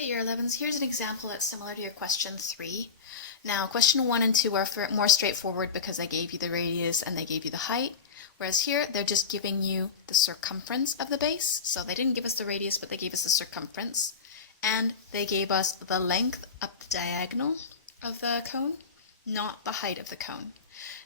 Hey, Year 11s, here's an example that's similar to your question 3. Now, question 1 and 2 are more straightforward because they gave you the radius and they gave you the height, whereas here they're just giving you the circumference of the base. So they didn't give us the radius, but they gave us the circumference. And they gave us the length up the diagonal of the cone, not the height of the cone.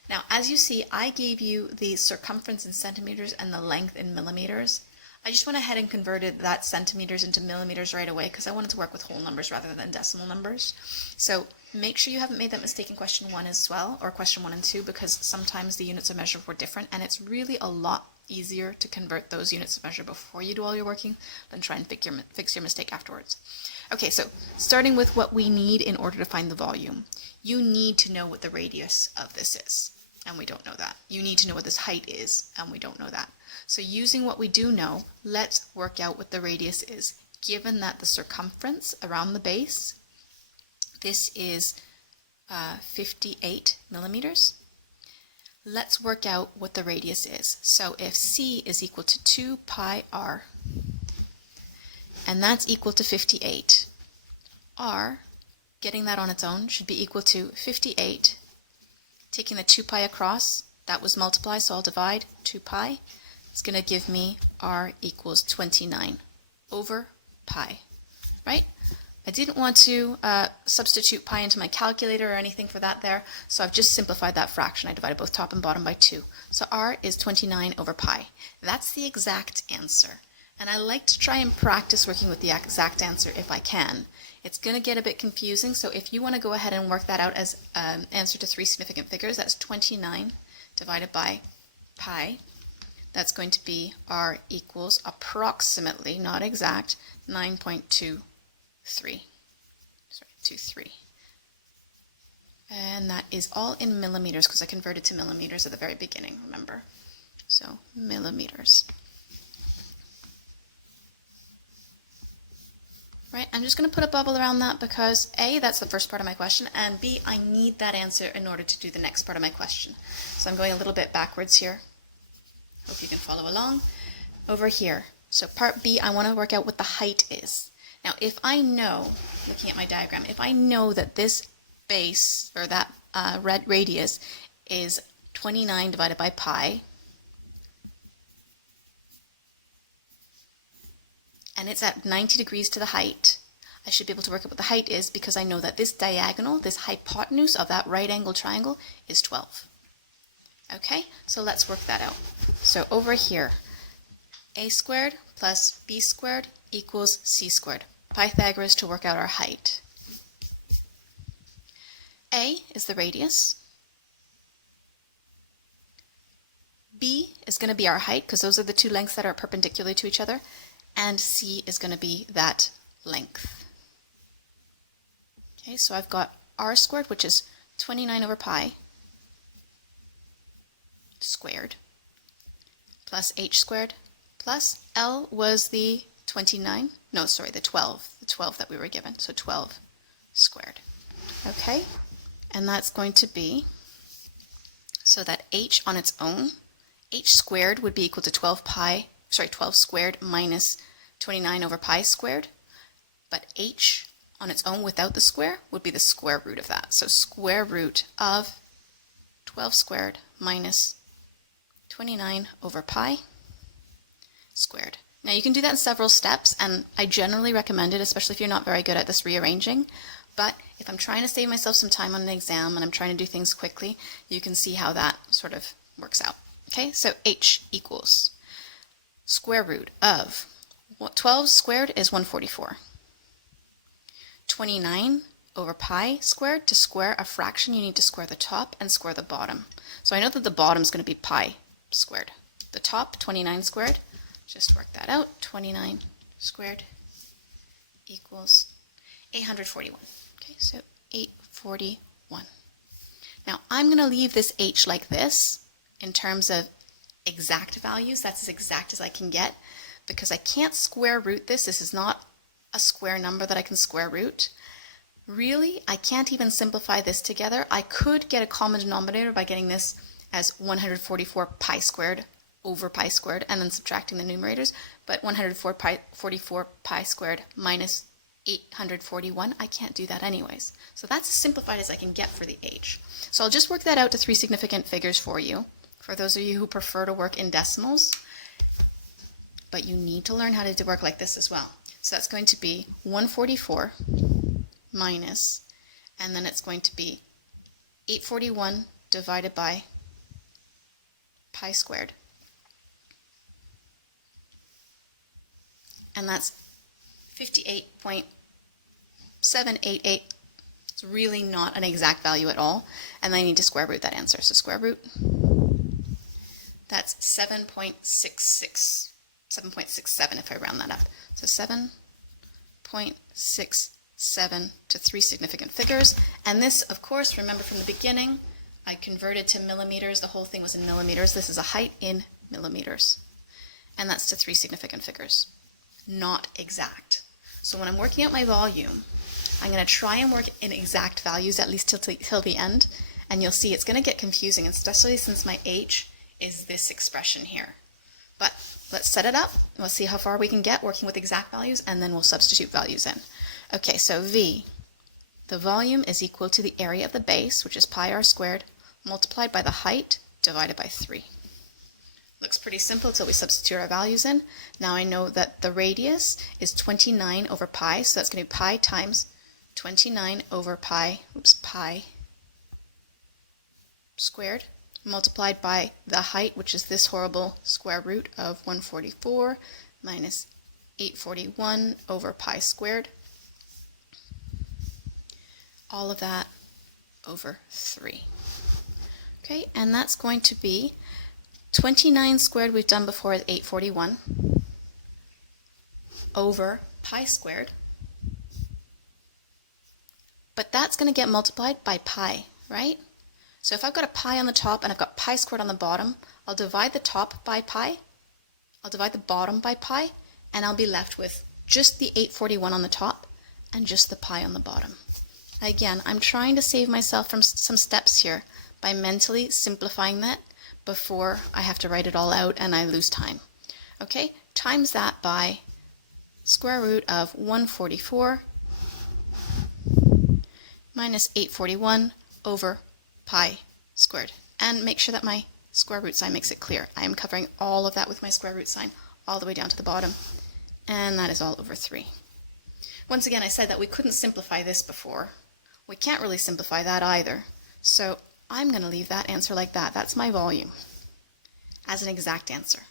Now, as you see, I gave you the circumference in centimeters and the length in millimeters. I just went ahead and converted that centimeters into millimeters right away because I wanted to work with whole numbers rather than decimal numbers. So make sure you haven't made that mistake in question 1 as well, or question 1 and 2, because sometimes the units of measure were different, and it's really a lot easier to convert those units of measure before you do all your working than try and fix your mistake afterwards. Okay, so starting with what we need in order to find the volume. You need to know what the radius of this is, and we don't know that. You need to know what this height is, and we don't know that. So using what we do know, let's work out what the radius is. Given that the circumference around the base, this is 58 millimeters, let's work out what the radius is. So if C is equal to 2 pi r, and that's equal to 58, r, getting that on its own, should be equal to 58. Taking the 2 pi across, that was multiplied, so I'll divide 2 pi. It's going to give me r equals 29 over pi, right? I didn't want to substitute pi into my calculator or anything for that there, so I've just simplified that fraction. I divided both top and bottom by 2. So r is 29 over pi. That's the exact answer. And I like to try and practice working with the exact answer if I can. It's going to get a bit confusing, so if you want to go ahead and work that out as an answer to 3 significant figures, that's 29 divided by pi. That's going to be r equals approximately, not exact, 9.23. Sorry, 23. And that is all in millimeters because I converted to millimeters at the very beginning, remember? So, millimeters. Right, I'm just going to put a bubble around that because A, that's the first part of my question, and B, I need that answer in order to do the next part of my question. So I'm going a little bit backwards here. Hope you can follow along. Over here, so part B, I want to work out what the height is. Now, if I know, looking at my diagram, if I know that this base, or that red radius, is 29 divided by pi, and it's at 90 degrees to the height, I should be able to work out what the height is because I know that this diagonal, this hypotenuse of that right angle triangle is 12. Okay, so let's work that out. So over here, a squared plus b squared equals c squared. Pythagoras to work out our height. A is the radius. B is going to be our height because those are the two lengths that are perpendicular to each other. And c is going to be that length. Okay, so I've got r squared, which is 29 over pi squared, plus h squared, plus L was the 29, no, sorry, the 12 that we were given, so 12 squared. Okay, and that's going to be, so that h on its own, h squared would be equal to 12 squared minus 29 over pi squared, but h on its own without the square would be the square root of that. So square root of 12 squared minus 29 over pi squared. Now you can do that in several steps, and I generally recommend it, especially if you're not very good at this rearranging. But if I'm trying to save myself some time on an exam and I'm trying to do things quickly, you can see how that sort of works out. Okay, so h equals square root of 12 squared is 144. 29 over pi squared, to square a fraction, you need to square the top and square the bottom. So I know that the bottom is going to be pi squared. The top, 29 squared, just work that out. 29 squared equals 841. Okay, so 841. Now I'm going to leave this h like this in terms of exact values. That's as exact as I can get because I can't square root this. This is not a square number that I can square root. Really, I can't even simplify this together. I could get a common denominator by getting this as 144 pi squared over pi squared and then subtracting the numerators, but 144 pi squared minus 841, I can't do that anyways. So that's as simplified as I can get for the h. So I'll just work that out to 3 significant figures for you, for those of you who prefer to work in decimals. But you need to learn how to work like this as well. So that's going to be 144 minus, and then it's going to be 841 divided by pi squared. And that's 58.788. It's really not an exact value at all. And then I need to square root that answer. So square root, that's 7.66, 7.67 if I round that up. So 7.67 to 3 significant figures. And this, of course, remember from the beginning, I converted to millimeters. The whole thing was in millimeters. This is a height in millimeters. And that's to 3 significant figures. Not exact. So when I'm working out my volume, I'm going to try and work in exact values at least till the end, and you'll see it's going to get confusing, especially since my h is this expression here. But let's set it up. Let's see how far we can get working with exact values, and then we'll substitute values in. Okay, so V, the volume is equal to the area of the base, which is pi r squared, multiplied by the height divided by 3. Looks pretty simple until we substitute our values in. Now I know that the radius is 29 over pi, so that's going to be pi times 29 over pi squared, multiplied by the height, which is this horrible square root of 144 minus 841 over pi squared. All of that over 3. Okay, and that's going to be 29 squared we've done before is 841 over pi squared. But that's going to get multiplied by pi, right? So if I've got a pi on the top and I've got pi squared on the bottom, I'll divide the top by pi, I'll divide the bottom by pi, and I'll be left with just the 841 on the top and just the pi on the bottom. Again, I'm trying to save myself from some steps here by mentally simplifying that before I have to write it all out and I lose time. Okay, times that by square root of 144 minus 841 over pi squared. And make sure that my square root sign makes it clear. I am covering all of that with my square root sign all the way down to the bottom. And that is all over 3. Once again, I said that we couldn't simplify this before. We can't really simplify that either. So I'm going to leave that answer like that. That's my volume as an exact answer.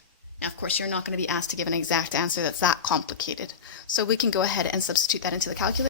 Now, of course, you're not going to be asked to give an exact answer that's that complicated. So we can go ahead and substitute that into the calculator.